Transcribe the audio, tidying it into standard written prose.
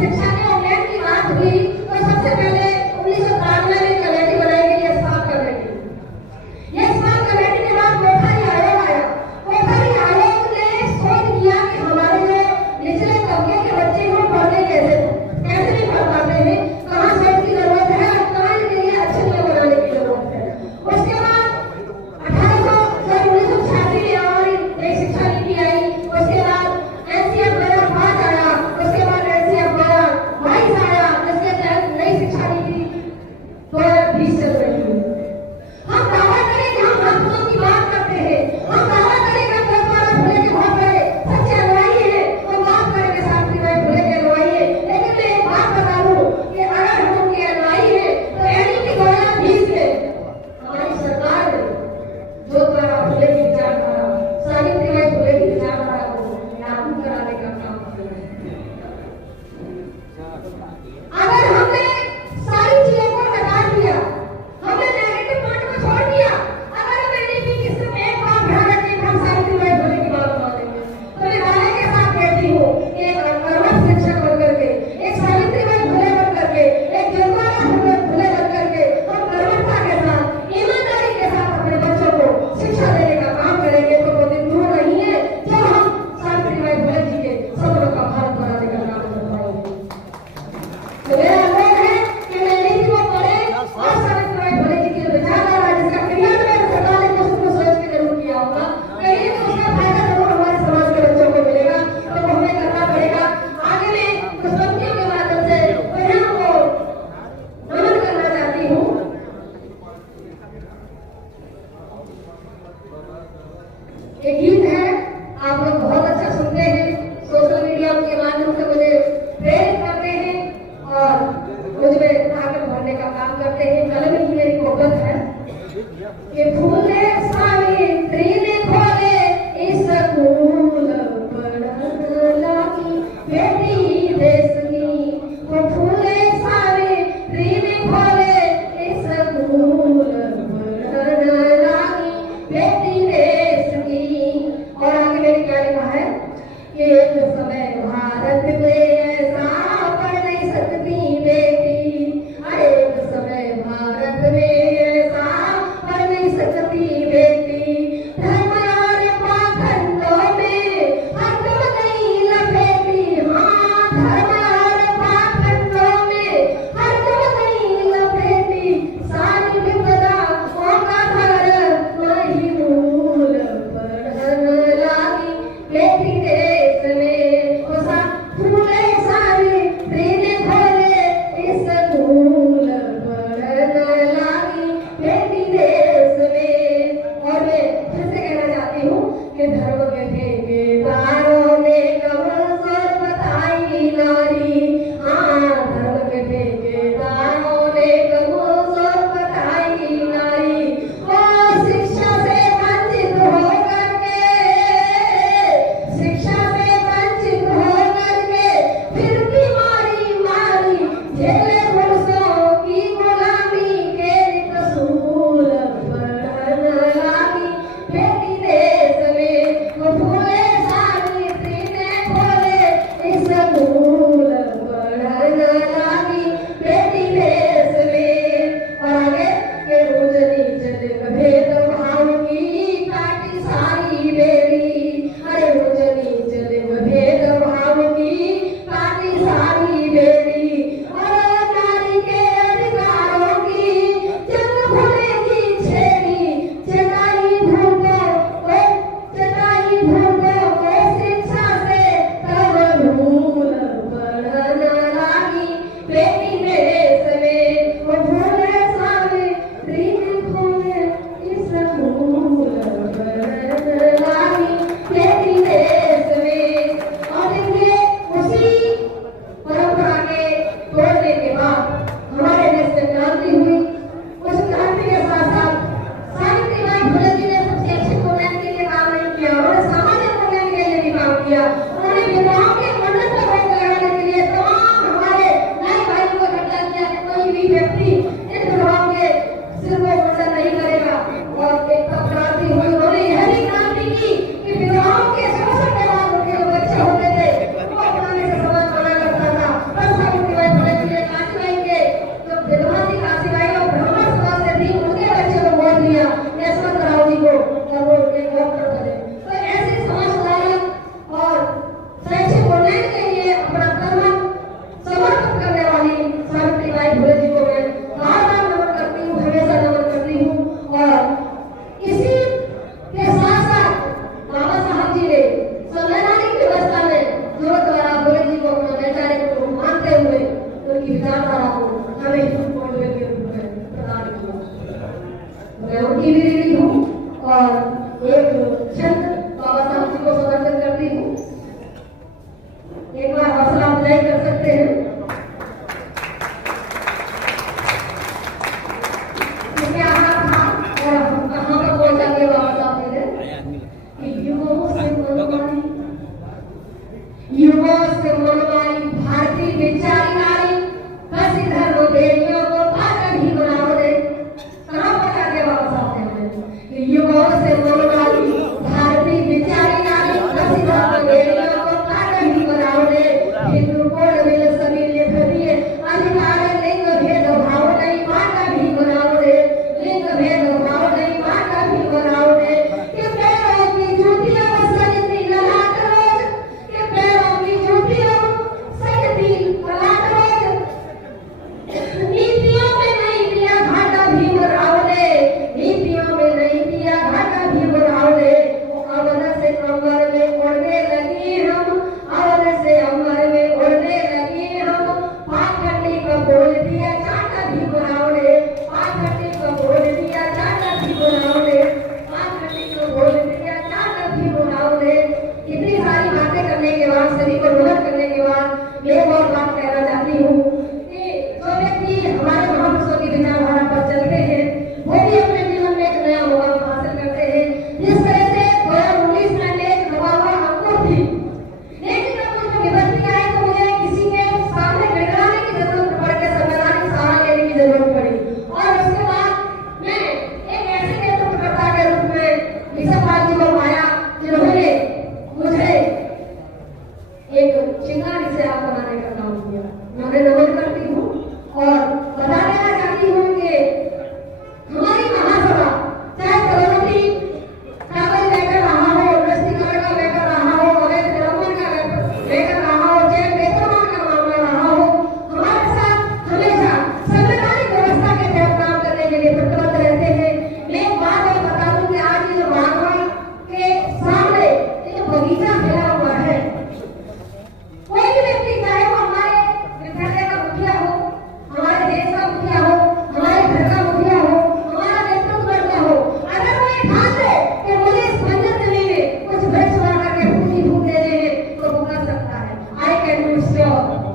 शिक्षा के उन्नयन की बात हुई तो सबसे पहले 1992 में कमेटी बनाई गई इस्पात कमेटी। ये इस्पात कमेटी के बाद कोठारी आयोग आया। कोठारी आयोग ने शोध किया कि हमारे जो निचले तबके के बच्चे हैं पढ़ने कैसे नहीं पढ़ पाते हैं, कहाँ शोध की जरूरत है और कहाँ इनके लिए अच्छे नियम बनाने की जरूरत है। उसके बाद 1986 में हमारी नई शिक्षा नीति आई। उसके बाद NCF 2005 आया। उसके बाद NCF 2022 आया, जिसके तहत नई शिक्षा नीति 2020 चल रही है। हम दावा करें कि हम महत्वपूर्ण की बात करते हैं, हम दावा करें कि हम जवाहरलाल फुले के बहुत बड़े सच्चे अनुयायी हैं, हम बात करेंगे सावित्रीबाई फुले के अनुयायी हैं। लेकिन मैं एक बात बता दूं कि अगर हम उनके अनुयायी हैं तो NUT 2020 में हमारी सरकार ने जो द्वारा फुले की विचारधारा, सावित्रीबाई फुले की विचारधारा को लागू कराने का काम किया है। अगर हमने सारी चीजों को हटा दिया, हमने नेगेटिव पॉइंट को छोड़ दिया, अगर हम NEP की सिर्फ एक बात ध्यान रखें कि हम सावित्रीबाई फुले की बात मानेंगे, तो मैं वाले के साथ कहती हूँ कि एक कर्मठ शिक्षक बन करके, एक सावित्रीबाई फुले बन करके, एक जवाहरलाल फुले बन करके हम कर्मठता के साथ, ईमानदारी के साथ अपने बच्चों को शिक्षा देने का काम करेंगे तो वो दिन दूर नहीं है जब हम सावित्रीबाई फुले जी के सपनों का भारत बनाने का काम कर पाएंगे। तो मेरा अनुरोध है कि मैं नीति को पढ़े और सावित्रीबाई फुले जी की जो विचारधारा जिसका क्रियान्वयन सरकार ने कुछ तो सोच के जरूर किया होगा, कहीं तो उसका फायदा जरूर हमारे समाज के बच्चों को मिलेगा, तो वो हमें करना पड़ेगा। आगे मैं कुछ पंक्तियों के माध्यम से बहनों को नमन करना चाहती हूँ। एक गीत है, आप लोग बहुत अच्छा सुनते हैं, सोशल मीडिया के माध्यम से मुझे प्रेरित करते हैं और मुझ में ताकत भरने का काम करते हैं। कलम ही मेरी मोहब्बत है कि फूले सावित्री ने खोले इस स्कूल पढ़ला की बेटी देश की, वो फूले सावित्री ने खोले इस स्कूल पढ़ला की बेटी देश की। और आगे मेरी क्या लिखा है कि एक समय भारत में ऐसा पढ़ नहीं सकती बेटी, एक समय भारत में ऐसा पढ़ नहीं सकती बेटी, धर्म और पाखंडों में हरदम नहीं लपेटी, हाँ सकते हैं। इसमें आना था और कहाँ पर बोल जाते बाबा साहब ने युवाओं से मनमानी भारतीय बेचारी नारी बस इधर रो देवियों को पागल ही बनाओ दे। कहाँ पर जाके बाबा साहब ने युवाओं से मनमानी भारतीय बेचारी नारी बस इधर रो देवियों को पागल ही बनाओ दे। हिंदू कोड मिल सभी लेख दिए अधिकार लिंग भेद भाव नहीं माता भी बनाओ दे। लिंग भेद भाव नहीं माता भी बनाओ दे। कि पैरों की जूतियां सजती ललाट रोज, कि पैरों की जूतियां सजती ललाट रोज। नीतियों में नहीं दिया घाटा भीमराव ने, नीतियों में नहीं दिया घाटा भीमराव ने। अवन से अमर में उड़ने लगी हम, अवन से अमर में उड़ने लगी हम। पाखंडी को बोल दिया चाटा भीमराव ने, पाखंडी को बोल दिया चाटा भीमराव ने, पाखंडी को बोल दिया चाटा भीमराव ने। इतनी सारी बातें करने के बाद, सभी को रोहन करने के बाद एक और बात कहना चाहती हूँ कि जो व्यक्ति हमारे महापुरुषों की विचारधारा पर चलते हैं वो भी अपने जीवन में एक नया मुकाम हासिल करते हैं। जिस तरह से 2019 में एक नवाबा अंकुर थी, लेकिन जब मुझे विपत्ति आई तो मुझे किसी के सामने गिड़गिड़ाने की जरूरत पड़ के संवैधानिक सहारा लेने की जरूरत पड़ी। और उसके बाद मैं एक ऐसे नेतृत्वकर्ता के रूप में ऋषभ जी को पाया जिन्होंने मुझे एक चिंगारी से आग बनाने का काम किया। मैं उन्हें नमन करती हूँ और बता देना चाहती हूँ कि हमारी महासभा चाहे करोड़पति कागज लेकर रहा हो, दृष्टिकरण का लेकर रहा हो, अवैध निलंबन का लेकर रहा हो, जेल वेतनमान का मामला रहा हो, हमारे साथ हमेशा संवैधानिक व्यवस्था के तहत काम करने के लिए प्रतिबद्ध रहते हैं। मैं एक बात और बता दूं कि आज ये बागवान के सामने ये बगीचा फैला हुआ है, कोई भी व्यक्ति चाहे वो हमारे विद्यालय का मुखिया हो, हमारे देश का मुखिया हो, हमारे घर का मुखिया हो, हमारा नेतृत्व करता हो, अगर वो ये ठान ले कि मुझे इस बंजर जमीन में कुछ वृक्ष लगा करके फूल देने हैं तो वो कर सकता है। I can do sure.